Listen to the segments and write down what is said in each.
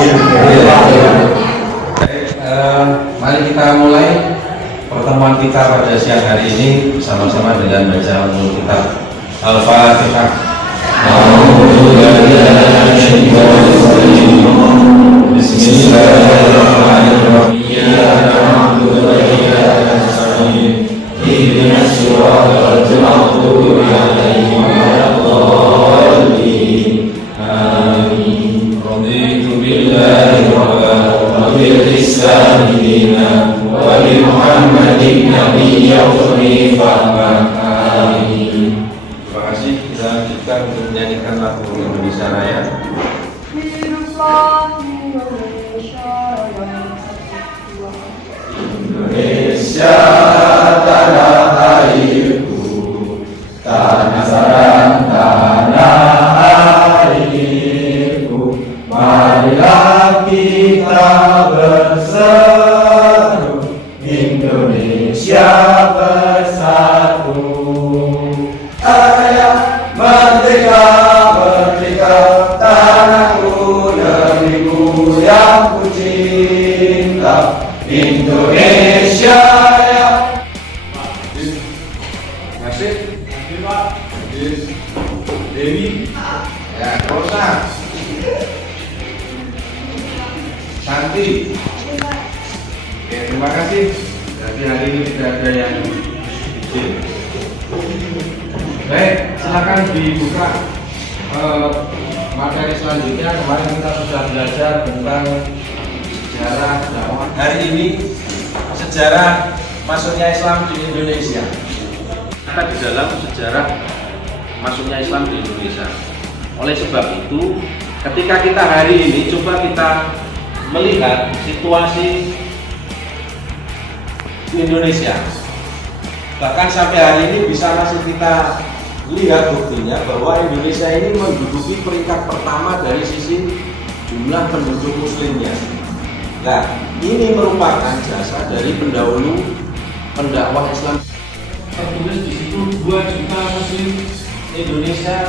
Baik, mari kita mulai pertemuan kita pada siang hari ini bersama-sama dengan baca Ummul Kitab Al-Fatihah. Bismillahirrahmanirrahim. Terima kasih. Kita lanjutkan untuk menyanyikan lagu Indonesia Raya. Indonesia tanah airku, tanah sarang tanah airku, marilah kita berseru, Indonesia bersatu. Ayah merdeka, merdeka, tanahku, negeriku yang ku cinta, Indonesia ya. Nasib, Pak, Dewi, ya, Rosa, Santi. Oke, terima kasih. Jadi hari ini tidak ada yang izin. Baik, silakan dibuka materi selanjutnya. Kemarin kita sudah belajar tentang sejarah dakwah. Hari ini sejarah masuknya Islam di Indonesia. Kita di dalam sejarah masuknya Islam di Indonesia. Oleh sebab itu, ketika kita hari ini coba kita melihat situasi di Indonesia, bahkan sampai hari ini bisa masih kita lihat buktinya bahwa Indonesia ini menduduki peringkat pertama dari sisi jumlah penduduk muslimnya. Nah, ini merupakan jasa dari pendahulu pendakwah Islam. Tertulis di situ 2 juta muslim Indonesia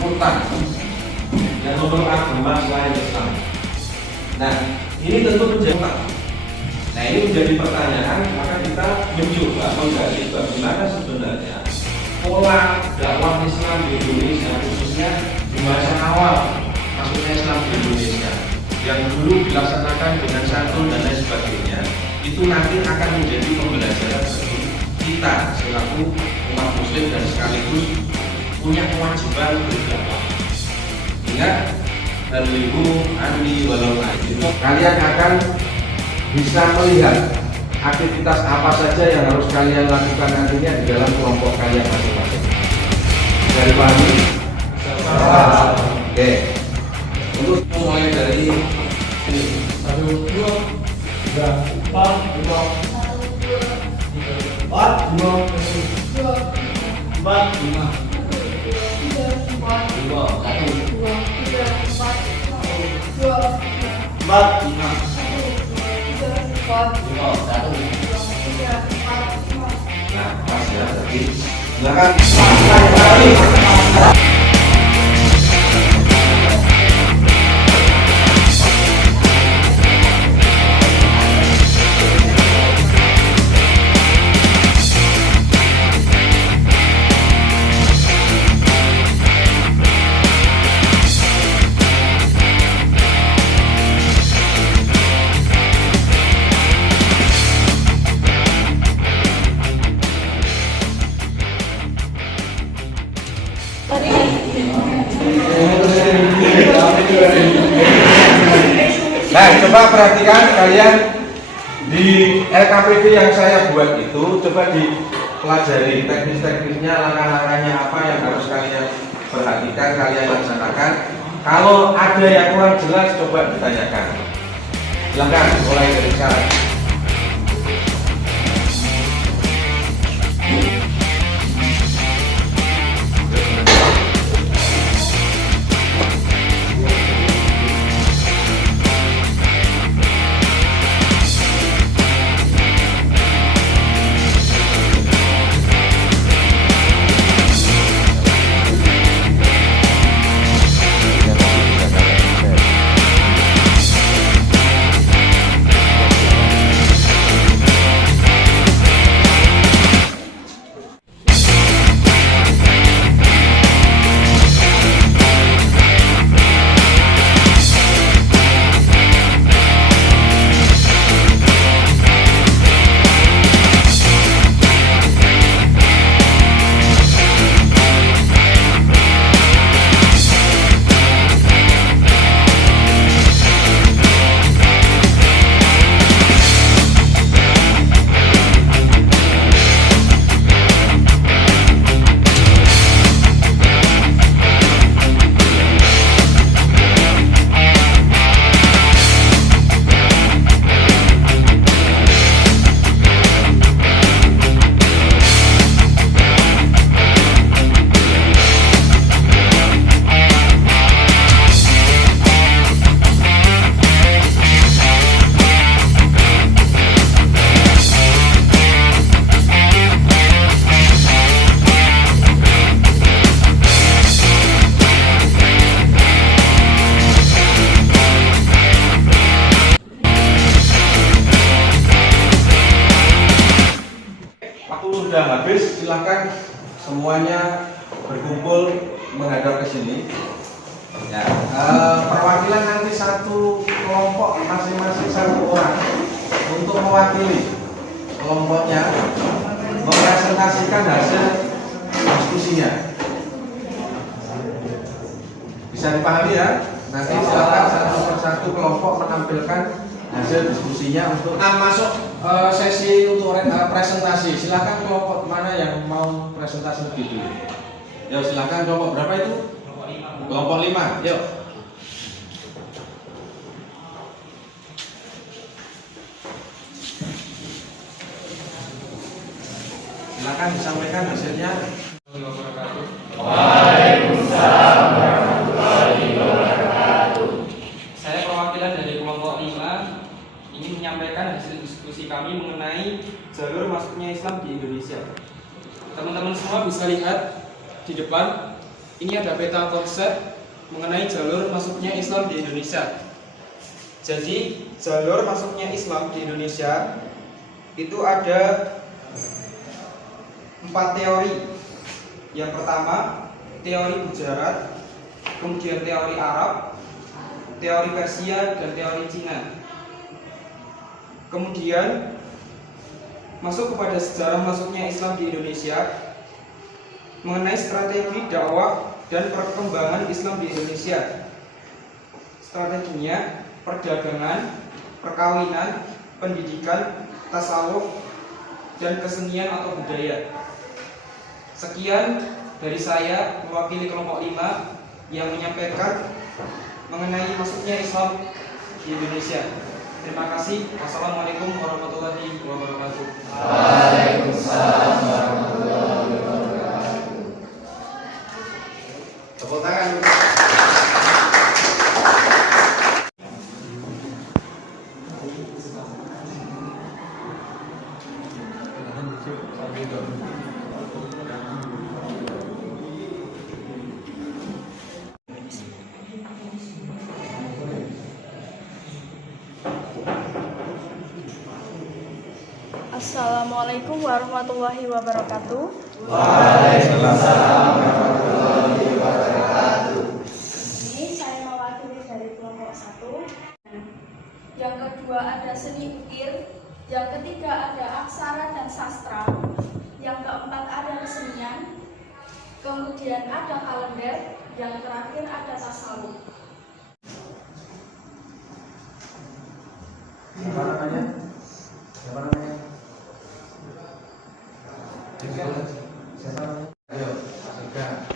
murtad dan memeluk agama selain Islam. Nah, ini tentu menjadi Nah, ini menjadi pertanyaan, maka kita mencoba menggali bagaimana sebenarnya pola dakwah Islam di Indonesia, khususnya di masa awal masuknya Islam di Indonesia, yang dulu dilaksanakan dengan santun dan lain sebagainya, itu nanti akan menjadi pembelajaran bagi kita selaku umat muslim dan sekaligus punya kewajiban berdakwah. Ingat, terlibu ani walau itu kalian akan bisa melihat aktivitas apa saja yang harus kalian lakukan nantinya di dalam kelompok kalian masing-masing. Dari pagi. Oke. Untuk mulai dari ini 1, 2, 3, 4, 5, 4, 5, 4, 5. Nah, pas ya, tadi silakan. Nah, coba perhatikan kalian di LKPD yang saya buat itu, coba dipelajari teknis-teknisnya, langkah-langkahnya apa yang harus kalian perhatikan, kalian laksanakan. Kalau ada yang kurang jelas, coba ditanyakan. Silakan mulai dari sekarang. semuanya berkumpul menghadap ke sini. Ya, perwakilan nanti satu kelompok masing-masing satu orang untuk mewakili kelompoknya mempresentasikan hasil diskusinya. Bisa dipahami ya? Nanti silakan satu persatu kelompok menampilkan hasil diskusinya untuk masuk sesi untuk presentasi. Silakan kelompok mana yang mau presentasi lebih dulu. Yuk silakan kelompok berapa itu? Kelompok 5. Yuk. Silakan disampaikan hasilnya. Waalaikumsalam warahmatullahi wabarakatuh. Saya perwakilan dari kelompok 5 ingin menyampaikan hasil diskusi kami mengenai jalur masuknya Islam di Indonesia. Teman-teman semua bisa lihat di depan, ini ada peta konsep mengenai jalur masuknya Islam di Indonesia. Jadi, jalur masuknya Islam di Indonesia itu ada 4 teori. Yang pertama, teori Gujarat, kemudian teori Arab, teori Persia, dan teori Cina. Kemudian masuk kepada sejarah masuknya Islam di Indonesia, mengenai strategi dakwah dan perkembangan Islam di Indonesia. Strateginya perdagangan, perkawinan, pendidikan, tasawuf, dan kesenian atau budaya. Sekian dari saya mewakili kelompok 5 yang menyampaikan mengenai masuknya Islam di Indonesia. Terima kasih. Wassalamualaikum warahmatullahi wabarakatuh. Waalaikumsalam warahmatullahi wabarakatuh. Tepuk tangan. Assalamualaikum warahmatullahi wabarakatuh. Waalaikumsalam warahmatullahi wabarakatuh. Ini saya mewakili dari kelompok 1. Yang kedua ada seni ukir, yang ketiga ada aksara dan sastra, yang keempat ada kesenian, kemudian ada kalender, yang terakhir ada tasawuf. Siapa namanya? Siapa namanya? Siapa namanya? Ayo, Asika.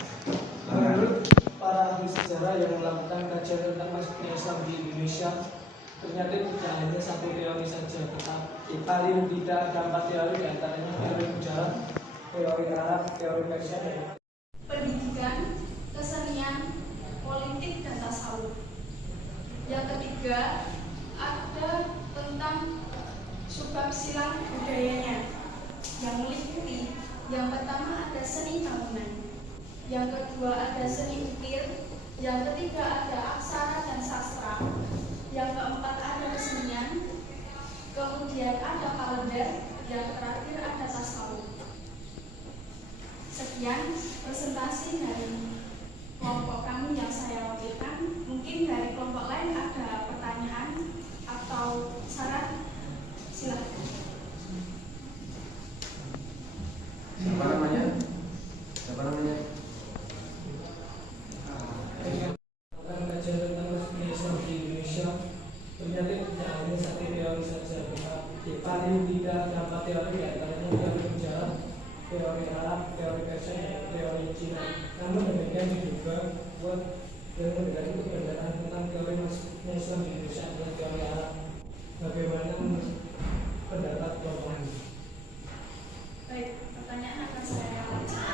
Menurut para ahli sejarah yang melakukan kajian tentang masuknya Islam di Indonesia, ternyata tidak hanya satu teori saja, tetapi paling tidak ada 4 teori, diantaranya teori Gujarat, teori Arab, teori Persia, dan Pendidikan, kesenian, politik, dan tasawuf. Yang ketiga ada tentang subbab silang budayanya yang meliputi yang pertama ada seni bangunan, yang kedua ada seni ukir, yang ketiga ada aksara dan sastra, yang keempat ada kesenian, kemudian ada kalender, yang terakhir ada tasawuf. Sekian presentasi dari kelompok kami yang saya wakilkan. Mungkin dari kelompok lain ada pertanyaan atau saran, silakan. Siapa namanya? Siapa namanya? melakukan kajian tentang masuknya Islam di Indonesia, ternyata tidak hanya satu teori saja, tetapi paling tidak ada 4 teori, diantaranya teori Gujarat, teori Arab, teori Persia, dan teori Cina. Namun demikian diduga buat dan mendengar itu kebenaran tentang teori masuknya Islam di Indonesia adalah teori Arab. Bagaimana menurut pendapat kelompok ini? Baik, pertanyaan akan saya baca.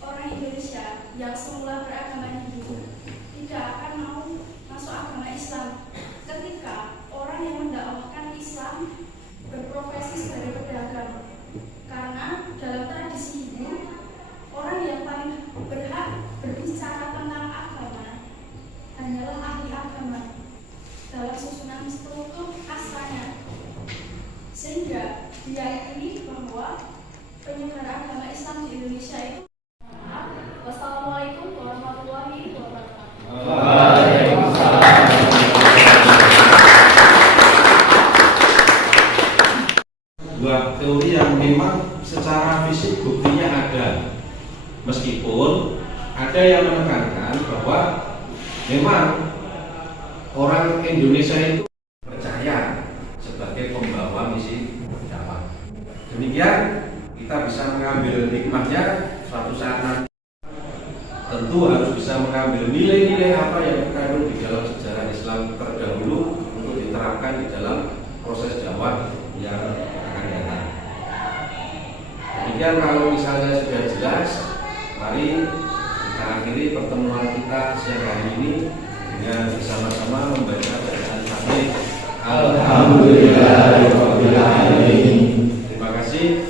Orang Indonesia yang semula beragama Hindu tidak akan mau masuk agama Islam ketika orang yang mendakwahkan Islam berprofesi sebagai pedagang. Karena dalam tradisi Hindu, orang yang paling berhak berbicara tentang agama hanyalah ahli agama dalam susunan struktur kastanya, sehingga diyakini bahwa penyebaran agama Islam di Indonesia itu. Wassalamualaikum warahmatullahi wabarakatuh. Sebuah teori yang memang secara fisik buktinya ada, meskipun ada yang menekankan bahwa memang orang Indonesia itu percaya sebagai pembawa misi dakwah. Demikian kita bisa mengambil hikmahnya suatu saat nanti. Tentu harus bisa mengambil nilai-nilai apa yang terkandung di dalam sejarah Islam terdahulu untuk diterapkan di dalam proses dakwah yang akan datang. Demikian kalau misalnya sudah jelas, mari kita akhiri pertemuan kita siang hari ini dengan bersama-sama membaca bacaan tahmid. Alhamdulillahirabbil alamin. Terima kasih.